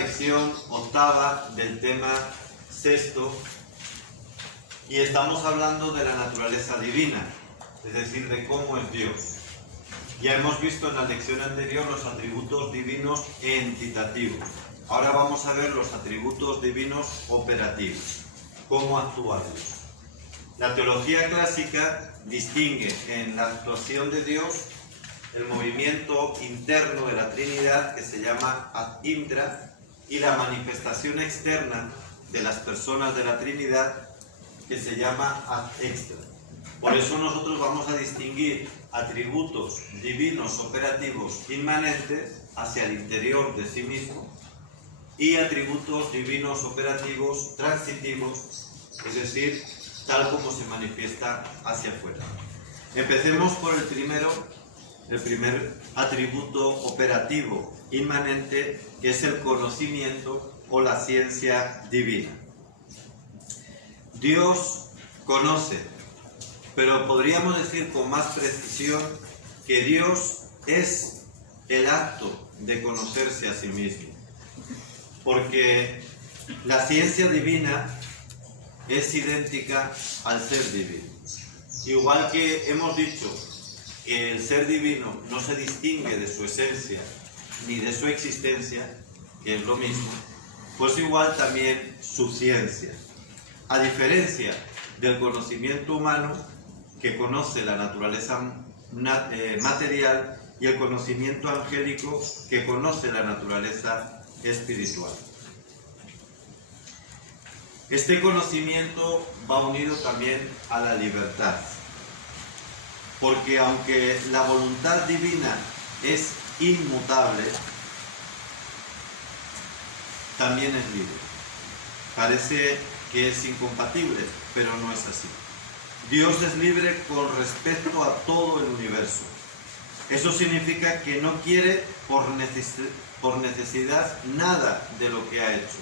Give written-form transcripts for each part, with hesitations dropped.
lección octava del tema sexto y estamos hablando de la naturaleza divina, es decir, de cómo es Dios. Ya hemos visto en la lección anterior los atributos divinos entitativos. Ahora vamos a ver los atributos divinos operativos, cómo actúa Dios. La teología clásica distingue en la actuación de Dios el movimiento interno de la Trinidad, que se llama ad intra, y la manifestación externa de las personas de la Trinidad, que se llama ad extra. Por eso nosotros vamos a distinguir atributos divinos operativos inmanentes hacia el interior de sí mismo y atributos divinos operativos transitivos, es decir, tal como se manifiesta hacia afuera. Empecemos por el primer atributo operativo inmanente, que es el conocimiento o la ciencia divina. Dios conoce, pero podríamos decir con más precisión que Dios es el acto de conocerse a sí mismo, porque la ciencia divina es idéntica al ser divino. Igual que hemos dicho que el ser divino no se distingue de su esencia ni de su existencia, que es lo mismo, pues igual también su ciencia. A diferencia del conocimiento humano, que conoce la naturaleza material, y el conocimiento angélico, que conoce la naturaleza espiritual. Este conocimiento va unido también a la libertad, porque aunque la voluntad divina es inmutable, también es libre. Parece que es incompatible, pero no es así. Dios es libre con respecto a todo el universo. Eso significa que no quiere por necesidad nada de lo que ha hecho.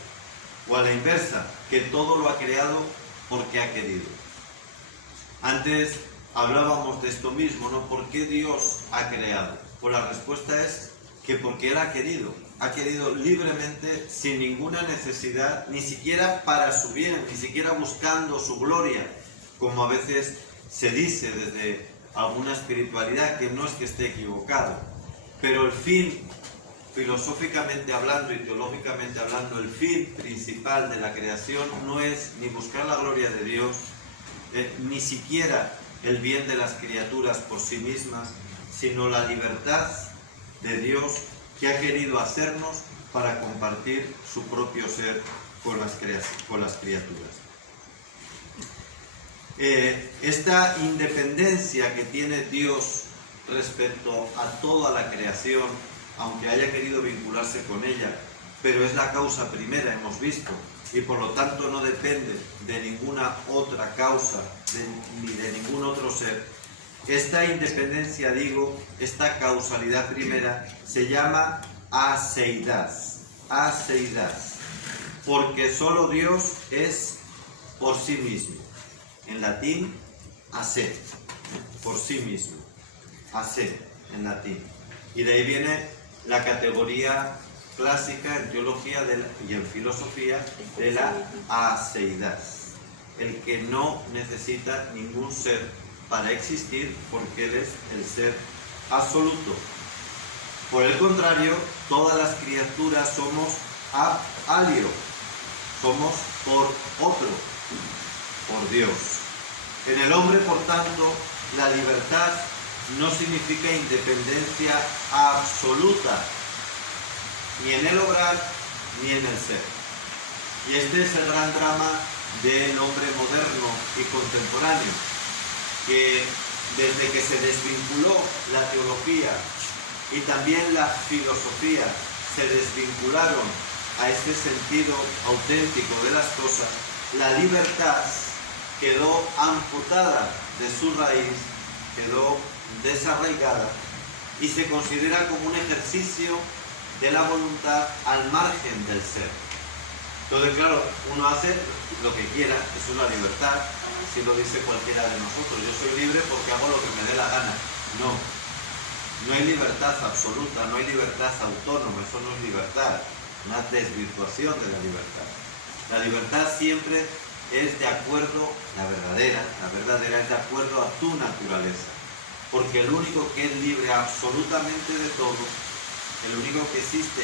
O a la inversa, que todo lo ha creado porque ha querido. Antes hablábamos de esto mismo, ¿no? ¿Por qué Dios ha creado? Pues la respuesta es que porque Él ha querido libremente, sin ninguna necesidad, ni siquiera para su bien, ni siquiera buscando su gloria, como a veces se dice desde alguna espiritualidad, que no es que esté equivocado, pero el fin, filosóficamente hablando y teológicamente hablando, el fin principal de la creación no es ni buscar la gloria de Dios, ni siquiera el bien de las criaturas por sí mismas, sino la libertad de Dios, que ha querido hacernos para compartir su propio ser con las criaturas. Esta independencia que tiene Dios respecto a toda la creación, aunque haya querido vincularse con ella, pero es la causa primera, hemos visto, y por lo tanto no depende de ninguna otra causa, ni de ningún otro ser. Esta independencia, esta causalidad primera, se llama aseidad, porque solo Dios es por sí mismo. En latín, ase, por sí mismo, ase, en latín. Y de ahí viene la categoría clásica en teología y en filosofía de la aseidad, el que no necesita ningún ser para existir, porque Él es el ser absoluto. Por el contrario, todas las criaturas somos ab alio, somos por otro, por Dios. En el hombre, por tanto, la libertad no significa independencia absoluta, ni en el obrar, ni en el ser. Y este es el gran drama del hombre moderno y contemporáneo, que desde que se desvinculó la teología y también la filosofía, se desvincularon a este sentido auténtico de las cosas, la libertad quedó amputada de su raíz, quedó desarraigada y se considera como un ejercicio de la voluntad al margen del ser. Entonces, claro, uno hace lo que quiera, eso es la libertad, así lo dice cualquiera de nosotros. Yo soy libre porque hago lo que me dé la gana. No hay libertad absoluta, no hay libertad autónoma, eso no es libertad. una desvirtuación de la libertad. La libertad siempre es de acuerdo, la verdadera es de acuerdo a tu naturaleza. Porque el único que es libre absolutamente de todo, el único que existe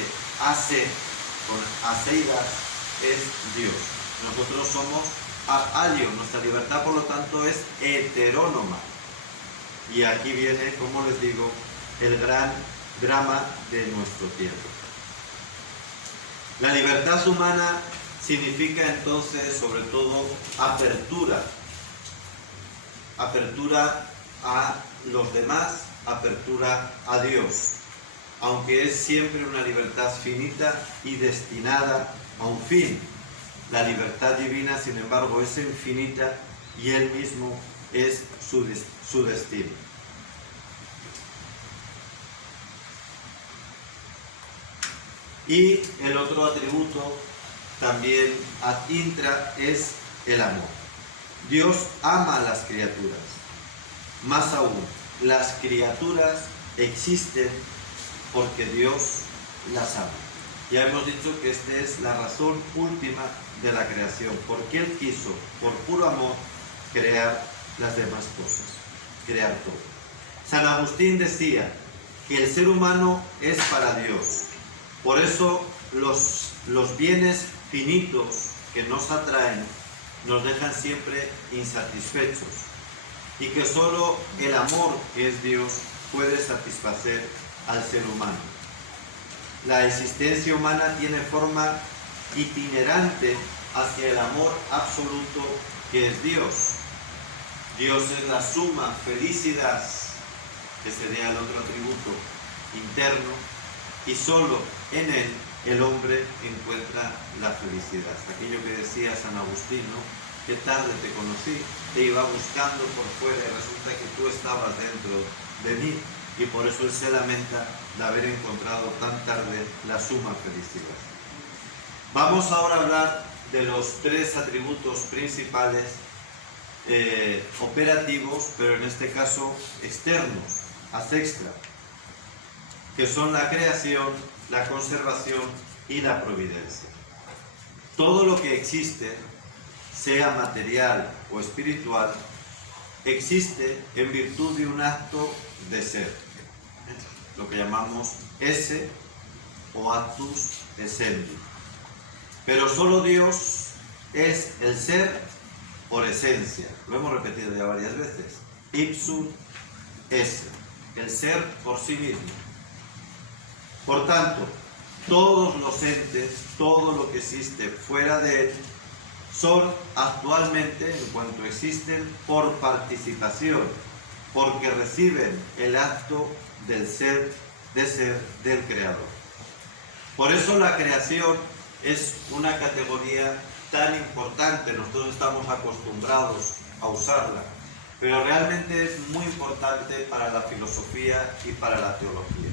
con aceidas, es Dios. Nosotros somos alio, nuestra libertad por lo tanto es heterónoma. Y aquí viene, como les digo, el gran drama de nuestro tiempo. La libertad humana significa entonces, sobre todo, apertura a los demás, apertura a Dios, aunque es siempre una libertad finita y destinada a un fin. La libertad divina, sin embargo, es infinita y Él mismo es su destino. Y el otro atributo también ad intra es el amor. Dios ama a las criaturas. Más aún, las criaturas existen porque Dios las ama. Ya hemos dicho que esta es la razón última de la creación, porque Él quiso, por puro amor, crear las demás cosas, crear todo. San Agustín decía que el ser humano es para Dios. Por eso los bienes finitos que nos atraen nos dejan siempre insatisfechos y que solo el amor, que es Dios, puede satisfacer al ser humano. La existencia humana tiene forma itinerante hacia el amor absoluto que es Dios. Dios es la suma felicidad, que sería el otro atributo interno, y solo en Él el hombre encuentra la felicidad. Aquello que decía San Agustín, ¿no? Qué tarde te conocí, te iba buscando por fuera y resulta que tú estabas dentro de mí, y por eso Él se lamenta de haber encontrado tan tarde la suma felicidad. Vamos ahora a hablar de los tres atributos principales operativos, pero en este caso externos, ad extra, que son la creación, la conservación y la providencia. Todo lo que existe, sea material o espiritual, existe en virtud de un acto de ser, lo que llamamos esse o actus essendi. Pero solo Dios es el ser por esencia. Lo hemos repetido ya varias veces. Ipsum esse, el ser por sí mismo. Por tanto, todos los entes, todo lo que existe fuera de Él, son actualmente, en cuanto existen, por participación, porque reciben el acto del ser, de ser del Creador. Por eso la creación es una categoría tan importante, nosotros estamos acostumbrados a usarla, pero realmente es muy importante para la filosofía y para la teología.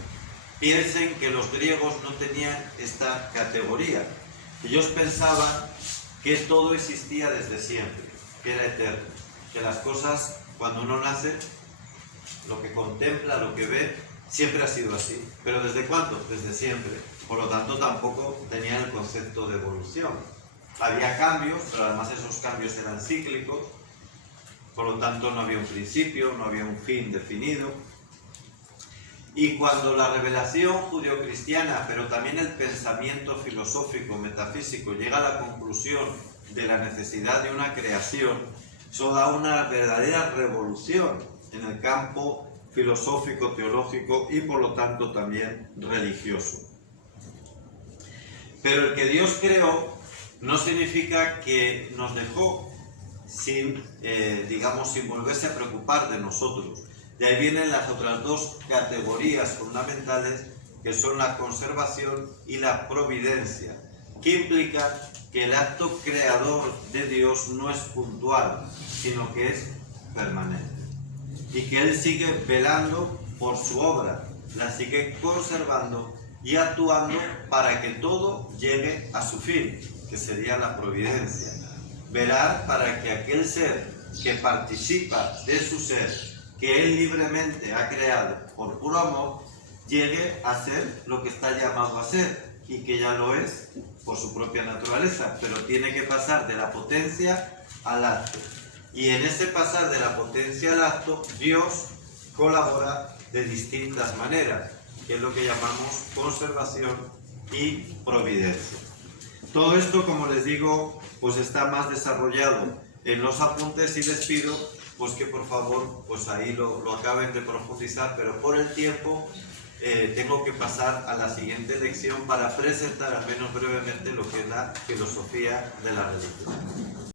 Piensen que los griegos no tenían esta categoría. Ellos pensaban que todo existía desde siempre, que era eterno, que las cosas, cuando uno nace, lo que contempla, lo que ve, siempre ha sido así. ¿Pero desde cuándo? Desde siempre. Por lo tanto, tampoco tenían el concepto de evolución. Había cambios, pero además esos cambios eran cíclicos. Por lo tanto, no había un principio, no había un fin definido. Y cuando la revelación judeocristiana, pero también el pensamiento filosófico, metafísico, llega a la conclusión de la necesidad de una creación, eso da una verdadera revolución en el campo filosófico, teológico y por lo tanto también religioso. Pero el que Dios creó no significa que nos dejó sin volverse a preocupar de nosotros. De ahí vienen las otras dos categorías fundamentales, que son la conservación y la providencia, que implica que el acto creador de Dios no es puntual, sino que es permanente. Y que Él sigue velando por su obra, la sigue conservando y actuando para que todo llegue a su fin, que sería la providencia. Velar para que aquel ser que participa de su ser, que Él libremente ha creado por puro amor, llegue a ser lo que está llamado a ser, y que ya lo es por su propia naturaleza, pero tiene que pasar de la potencia al acto. Y en ese pasar de la potencia al acto, Dios colabora de distintas maneras, que es lo que llamamos conservación y providencia. Todo esto, como les digo, pues está más desarrollado en los apuntes y les pido pues que por favor pues ahí lo acaben de profundizar, pero por el tiempo tengo que pasar a la siguiente lección para presentar al menos brevemente lo que es la filosofía de la religión.